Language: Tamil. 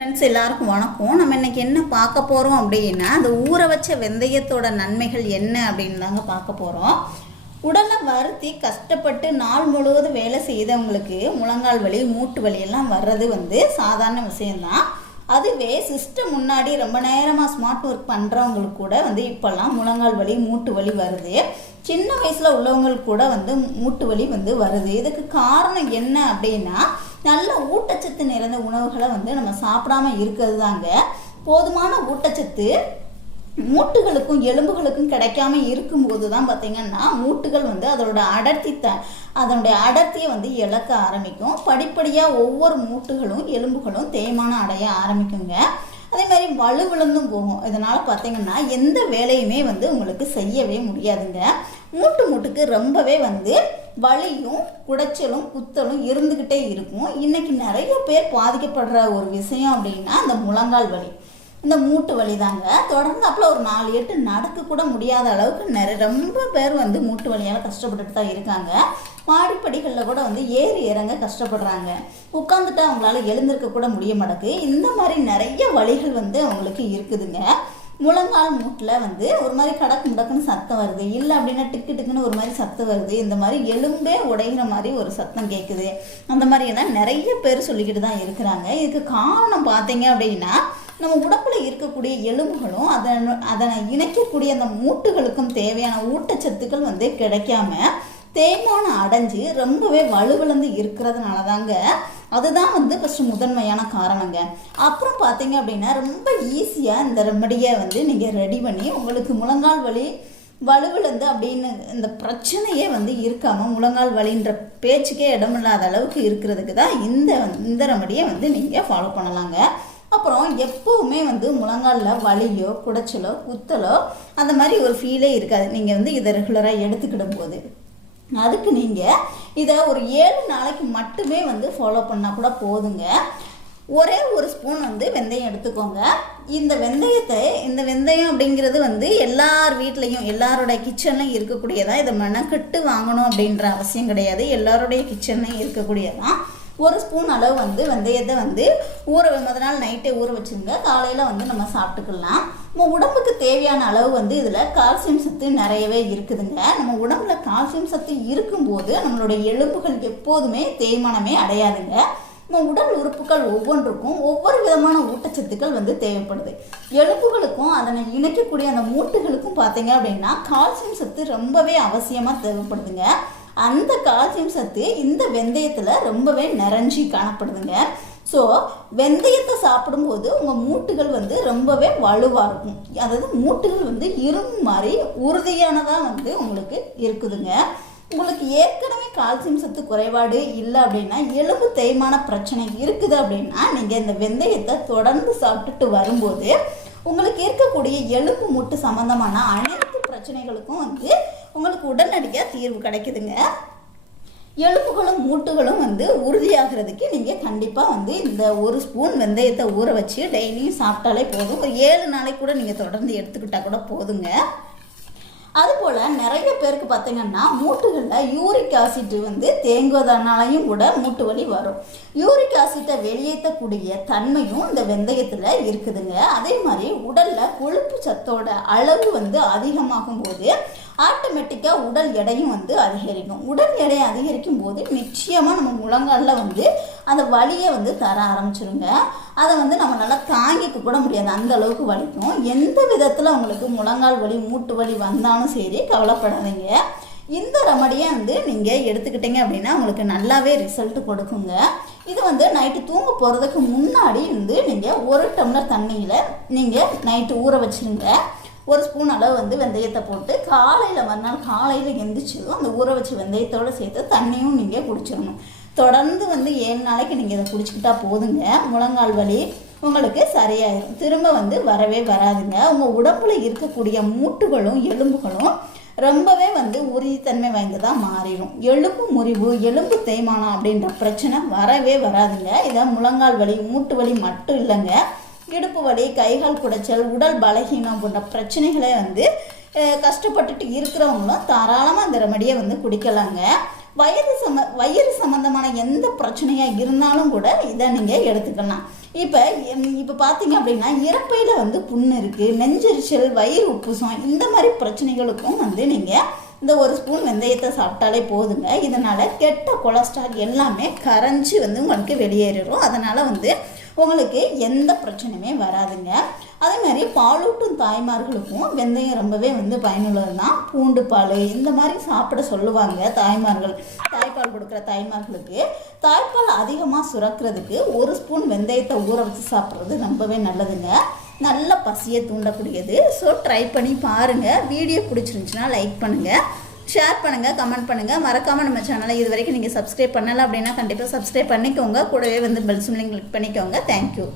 ஃப்ரெண்ட்ஸ் எல்லாருக்கும் வணக்கம். நம்ம இன்னைக்கு என்ன பார்க்க போகிறோம் அப்படின்னா அந்த ஊற வச்ச வெந்தயத்தோட நன்மைகள் என்ன அப்படின்னு தாங்க பார்க்க போகிறோம் உடலை வருத்தி கஷ்டப்பட்டு நாள் முழுவதும் வேலை செய்தவங்களுக்கு முழங்கால் வலி மூட்டு வலி எல்லாம் வர்றது வந்து சாதாரண விஷயம்தான். அதுவே சிஸ்டம் முன்னாடி ரொம்ப நேரமாக ஸ்மார்ட் ஒர்க் பண்ணுறவங்களுக்கு கூட வந்து இப்போல்லாம் முழங்கால் வலி மூட்டு வலி வருது. சின்ன வயசில் உள்ளவங்களுக்கு கூட வந்து மூட்டு வலி வந்து வருது. இதுக்கு காரணம் என்ன அப்படின்னா நல்ல ஊட்டச்சத்து நிறைந்த உணவுகளை வந்து நம்ம சாப்பிடாம இருக்கிறது தாங்க போதுமான ஊட்டச்சத்து மூட்டுகளுக்கும் எலும்புகளுக்கும் கிடைக்காம இருக்கும்போது தான் பார்த்தீங்கன்னா மூட்டுகள் வந்து அதோட அடர்த்தி த அதனுடைய அடர்த்தியை வந்து இழக்க ஆரம்பிக்கும். படிப்படியாக ஒவ்வொரு மூட்டுகளும் எலும்புகளும் தேய்மானம் அடைய ஆரம்பிக்குங்க. அதே மாதிரி வலுவிழந்தும் போகும். இதனால் பார்த்தீங்கன்னா எந்த வேலையுமே வந்து உங்களுக்கு செய்யவே முடியாதுங்க. மூட்டு மூட்டுக்கு ரொம்பவே வந்து வலியும் குடைச்சலும் குத்தலும் இருந்துக்கிட்டே இருக்கும். இன்னைக்கு நிறைய பேர் பாதிக்கப்படுற ஒரு விஷயம் அப்படின்னா அந்த முழங்கால் வலி. இந்த மூட்டு வலி தாங்க தொடர்ந்தாப்புல ஒரு நாலு எட்டு நடக்க கூட முடியாத அளவுக்கு நிறைய ரொம்ப பேர் வந்து மூட்டு வலியால் கஷ்டப்பட்டுட்டு தான் இருக்காங்க. மாடிப்படிகளில் கூட வந்து ஏறி இறங்க கஷ்டப்படுறாங்க. உட்காந்துட்டு அவங்களால எழுந்திருக்க கூட முடிய மாட்டேங்குது. இந்த மாதிரி நிறைய வலிகள் வந்து அவங்களுக்கு இருக்குதுங்க. முழங்கால் மூட்டில் வந்து ஒரு மாதிரி கடக்கு முடக்குன்னு சத்தம் வருது. இல்லை அப்படின்னா டிக்கு டிக்குன்னு ஒரு மாதிரி சத்தம் வருது. இந்த மாதிரி எலும்பே உடைகிற மாதிரி ஒரு சத்தம் கேட்குது அந்த மாதிரியெல்லாம் நிறைய பேர் சொல்லிக்கிட்டு தான் இருக்கிறாங்க. இதுக்கு காரணம் பார்த்தீங்க அப்படின்னா நம்ம உடம்புல இருக்கக்கூடிய எலும்புகளும் அதன் அதனை இணைக்கக்கூடிய அந்த மூட்டுகளுக்கும் தேவையான ஊட்டச்சத்துக்கள் வந்து கிடைக்காம தேய்மானம் அடைஞ்சு ரொம்பவே வலுவிழந்து இருக்கிறதுனால தாங்க அதுதான் வந்து ஃபஸ்ட்டு முதன்மையான காரணங்க. அப்புறம் பார்த்தீங்க அப்படின்னா ரொம்ப ஈஸியாக இந்த ரெமடியை வந்து நீங்கள் ரெடி பண்ணி உங்களுக்கு முழங்கால் வலி வலுவிழந்து அப்படின்னு இந்த பிரச்சனையே வந்து இருக்காமல் முழங்கால் வலின்ற பேச்சுக்கே இடமில்லாத அளவுக்கு இருக்கிறதுக்கு தான் இந்த இந்த ரெமடியை வந்து நீங்கள் ஃபாலோ பண்ணலாங்க. அப்புறம் எப்போவுமே வந்து முழங்காலில் வலியோ குடைச்சலோ குத்தலோ அந்த மாதிரி ஒரு ஃபீலே இருக்காது. நீங்கள் வந்து இதை ரெகுலராக எடுத்துக்கிடும் போது அதுக்கு நீங்கள் இதை ஒரு ஏழு நாளைக்கு மட்டுமே வந்து ஃபாலோ பண்ணால் கூட போதுங்க. ஒரே ஒரு ஸ்பூன் வந்து வெந்தயம் எடுத்துக்கோங்க. இந்த வெந்தயத்தை இந்த வெந்தயம் அப்படிங்கிறது வந்து எல்லார் வீட்லேயும் எல்லாரோட கிச்சன்லையும் இருக்கக்கூடியதான் இதை மெனக்கட்டு வாங்கணும் அப்படின்ற அவசியம் கிடையாது. எல்லாருடைய கிச்சன்லையும் இருக்கக்கூடியதான் ஒரு ஸ்பூன் அளவு வந்து வெந்தயத்தை வந்து ஊற முத நாள் நைட்டே ஊற வச்சுருங்க. காலையில் வந்து நம்ம சாப்பிட்டுக்கலாம். நம்ம உடம்புக்கு தேவையான அளவு வந்து இதில் கால்சியம் சத்து நிறையவே இருக்குதுங்க. நம்ம உடம்புல கால்சியம் சத்து இருக்கும்போது நம்மளுடைய எலும்புகள் எப்போதுமே தேய்மானமே அடையாதுங்க. நம்ம உடல் உறுப்புகள் ஒவ்வொன்றுக்கும் ஒவ்வொரு விதமான ஊட்டச்சத்துக்கள் வந்து தேவைப்படுது. எலும்புகளுக்கும் அதனை இணைக்கக்கூடிய அந்த மூட்டுகளுக்கும் பார்த்தீங்க அப்படின்னா கால்சியம் சத்து ரொம்பவே அவசியமாக தேவைப்படுதுங்க. அந்த கால்சியம் சத்து இந்த வெந்தயத்தில் ரொம்பவே நிறைஞ்சி காணப்படுதுங்க. ஸோ வெந்தயத்தை சாப்பிடும்போது உங்கள் மூட்டுகள் வந்து ரொம்பவே வலுவாக இருக்கும். அதாவது மூட்டுகள் வந்து இரும்பு மாதிரி உறுதியானதாக வந்து உங்களுக்கு இருக்குதுங்க. உங்களுக்கு ஏற்கனவே கால்சியம் சத்து குறைபாடு இல்லை அப்படின்னா எலும்பு தேய்மான பிரச்சனை இருக்குது அப்படின்னா நீங்கள் இந்த வெந்தயத்தை தொடர்ந்து சாப்பிட்டுட்டு வரும்போது உங்களுக்கு இருக்கக்கூடிய எலும்பு மூட்டு சம்மந்தமான அனைத்து பிரச்சனைகளுக்கும் வந்து உங்களுக்கு உடனடியாக தீர்வு கிடைக்குதுங்க. எலும்புகளும் மூட்டுகளும் வந்து உறுதியாகிறதுக்கு நீங்கள் கண்டிப்பாக வந்து இந்த ஒரு ஸ்பூன் வெந்தயத்தை ஊற வச்சு டெய்லியும் சாப்பிட்டாலே போதும். ஒரு ஏழு நாளைக்கு கூட நீங்கள் தொடர்ந்து எடுத்துக்கிட்டால் கூட போதுங்க. அதுபோல் நிறைய பேருக்கு பார்த்தீங்கன்னா மூட்டுகளில் யூரிக் ஆசிட் வந்து தேங்குவதனாலையும் கூட மூட்டு வலி வரும். யூரிக் ஆசிட்டை வெளியேற்றக்கூடிய தன்மையும் இந்த வெந்தயத்தில் இருக்குதுங்க. அதே மாதிரி உடலில் கொழுப்பு சத்தோட அளவு வந்து அதிகமாகும் போது ஆட்டோமேட்டிக்காக உடல் எடையும் வந்து அதிகரிக்கும். உடல் எடை அதிகரிக்கும் போது நிச்சயமாக நம்ம முழங்காலில் வந்து அந்த வலியை வந்து தர ஆரம்பிச்சிருங்க. அதை வந்து நம்ம நல்லா தாங்கிக்க கூட முடியாது. அந்த அளவுக்கு வலிக்கும். எந்த விதத்தில் உங்களுக்கு முழங்கால் வலி மூட்டு வலி வந்தாலும் சரி கவலைப்படாதீங்க. இந்த ரெமடியை வந்து நீங்கள் எடுத்துக்கிட்டீங்க அப்படின்னா உங்களுக்கு நல்லாவே ரிசல்ட் கொடுக்குங்க. இது வந்து நைட்டு தூங்க போகிறதுக்கு முன்னாடி வந்து நீங்கள் ஒரு டம்ளர் தண்ணியில் நீங்கள் நைட்டு ஊற வச்சுருங்க. ஒரு ஸ்பூன் அளவு வந்து வெந்தயத்தை போட்டு காலையில் மறுநாள் காலையில் எந்திரிச்சதும் அந்த ஊற வச்சு வெந்தயத்தோடு சேர்த்து தண்ணியும் நீங்கள் குடிச்சிடணும். தொடர்ந்து வந்து ஏழு நாளைக்கு நீங்கள் இதை குடிச்சிக்கிட்டா போதுங்க. முழங்கால் வலி உங்களுக்கு சரியாயிடும் திரும்ப வந்து வரவே வராதுங்க. உங்கள் உடம்புல இருக்கக்கூடிய மூட்டுகளும் எலும்புகளும் ரொம்பவே வந்து உறுதித்தன்மை வாய்ந்ததாக மாறிடும். எலும்பு முறிவு எலும்பு தேய்மானம் அப்படின்ற பிரச்சனை வரவே வராதுங்க. இதை முழங்கால் வலி மூட்டு வலி மட்டும் இல்லைங்க. இடுப்பு வலி கைகால் குடைச்சல் உடல் பலகீனம் போன்ற பிரச்சனைகளை வந்து கஷ்டப்பட்டுட்டு இருக்கிறவங்களும் தாராளமாக இந்த ரெமடியை வந்து குடிக்கலாங்க. வயது சம வயிறு சம்மந்தமான எந்த பிரச்சனையாக இருந்தாலும் கூட இதை நீங்கள் எடுத்துக்கலாம். இப்போ இப்போ பார்த்தீங்க அப்படின்னா இறப்பையில் வந்து புண்ணு இருக்குது நெஞ்செரிச்சல் வயிறு உப்புசம் இந்த மாதிரி பிரச்சனைகளுக்கும் வந்து நீங்கள் இந்த ஒரு ஸ்பூன் வெந்தயத்தை சாப்பிட்டாலே போதுங்க. இதனால் கெட்ட கொலஸ்ட்ரால் எல்லாமே கரைஞ்சி வந்து உங்களுக்கு வெளியேறிடும். அதனால் வந்து உங்களுக்கு எந்த பிரச்சனையுமே வராதுங்க. அதே மாதிரி பாலூட்டும் தாய்மார்களுக்கும் வெந்தயம் ரொம்பவே வந்து பயனுள்ளது தான் பூண்டு பால் இந்த மாதிரி சாப்பிட சொல்லுவாங்க தாய்மார்கள் தாய்ப்பால் கொடுக்குற தாய்மார்களுக்கு. தாய்ப்பால் அதிகமாக சுரக்கிறதுக்கு ஒரு ஸ்பூன் வெந்தயத்தை ஊற வச்சு சாப்பிட்றது ரொம்பவே நல்லதுங்க. நல்ல பசியை தூண்டக்கூடியது. ஸோ ட்ரை பண்ணி பாருங்கள் வீடியோ பிடிச்சிருந்துச்சுன்னா லைக் பண்ணுங்கள் ஷேர் பண்ணுங்கள் கமெண்ட் பண்ணுங்கள் மறக்காமல் நம்ம சேனலை இது வரைக்கும் நீங்கள் சப்ஸ்கிரைப் பண்ணலை அப்படின்னா கண்டிப்பாக சப்ஸ்கிரைப் பண்ணிக்கோங்க. கூடவே வந்து பெல் சிம்லிங் கிளிக் பண்ணிக்கோங்க. Thank you